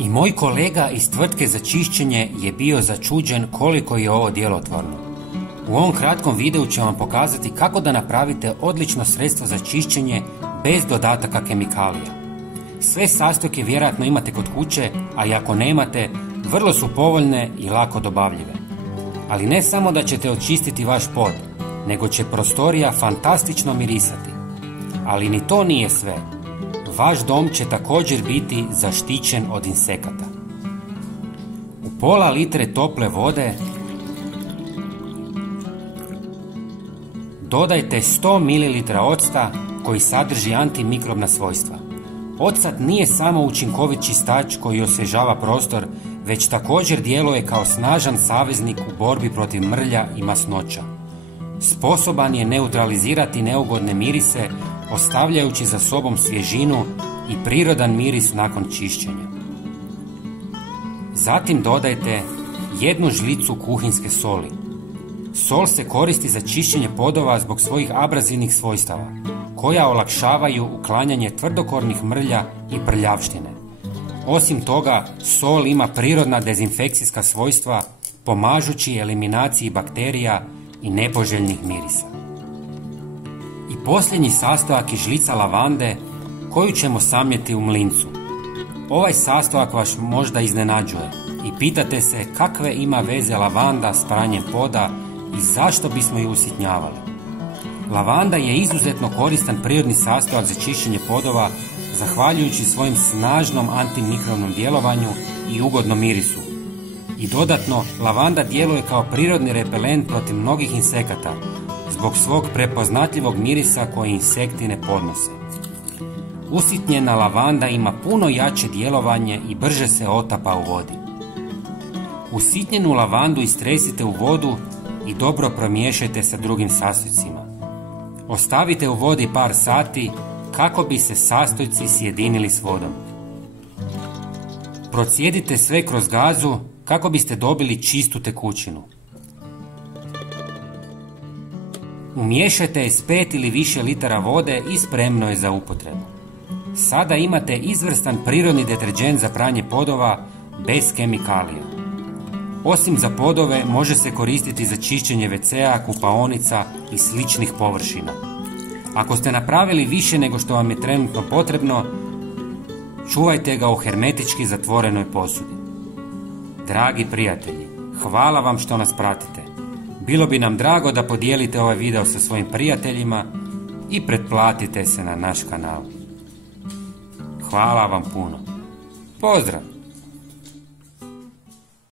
I moj kolega iz tvrtke za čišćenje je bio začuđen koliko je ovo djelotvorno. U ovom kratkom videu ću vam pokazati kako da napravite odlično sredstvo za čišćenje bez dodataka kemikalija. Sve sastojke vjerojatno imate kod kuće, a i ako nemate, vrlo su povoljne i lako dobavljive. Ali ne samo da ćete očistiti vaš pod, nego će prostorija fantastično mirisati. Ali ni to nije sve. Vaš dom će također biti zaštićen od insekata. U pola litre tople vode dodajte 100 ml octa koji sadrži antimikrobna svojstva. Ocat nije samo učinkovit čistač koji osvježava prostor, već također djeluje kao snažan saveznik u borbi protiv mrlja i masnoća. Sposoban je neutralizirati neugodne mirise, ostavljajući za sobom svježinu i prirodan miris nakon čišćenja. Zatim dodajte 1 žlicu kuhinjske soli. Sol se koristi za čišćenje podova zbog svojih abrazivnih svojstava, koja olakšavaju uklanjanje tvrdokornih mrlja i prljavštine. Osim toga, sol ima prirodna dezinfekcijska svojstva, pomažući eliminaciji bakterija i nepoželjnih mirisa. I posljednji sastojak je žlica lavande koju ćemo samljeti u mlincu. Ovaj sastojak vas možda iznenađuje i pitate se kakve ima veze lavanda s pranjem poda i zašto bismo ju usitnjavali. Lavanda je izuzetno koristan prirodni sastojak za čišćenje podova, zahvaljujući svojim snažnom antimikrobnom djelovanju i ugodnom mirisu. I dodatno, lavanda djeluje kao prirodni repelent protiv mnogih insekata, zbog svog prepoznatljivog mirisa koji insekti ne podnose. Usitnjena lavanda ima puno jače djelovanje i brže se otapa u vodi. Usitnjenu lavandu istresite u vodu i dobro promiješajte sa drugim sastojcima. Ostavite u vodi par sati kako bi se sastojci sjedinili s vodom. Procijedite sve kroz gazu kako biste dobili čistu tekućinu. Umiješajte je s 5 ili više litara vode i spremno je za upotrebu. Sada imate izvrstan prirodni deterdžent za pranje podova bez kemikalija. Osim za podove, može se koristiti za čišćenje WC-a, kupaonica i sličnih površina. Ako ste napravili više nego što vam je trenutno potrebno, čuvajte ga u hermetički zatvorenoj posudi. Dragi prijatelji, hvala vam što nas pratite. Bilo bi nam drago da podijelite ovaj video sa svojim prijateljima i pretplatite se na naš kanal. Hvala vam puno. Pozdrav!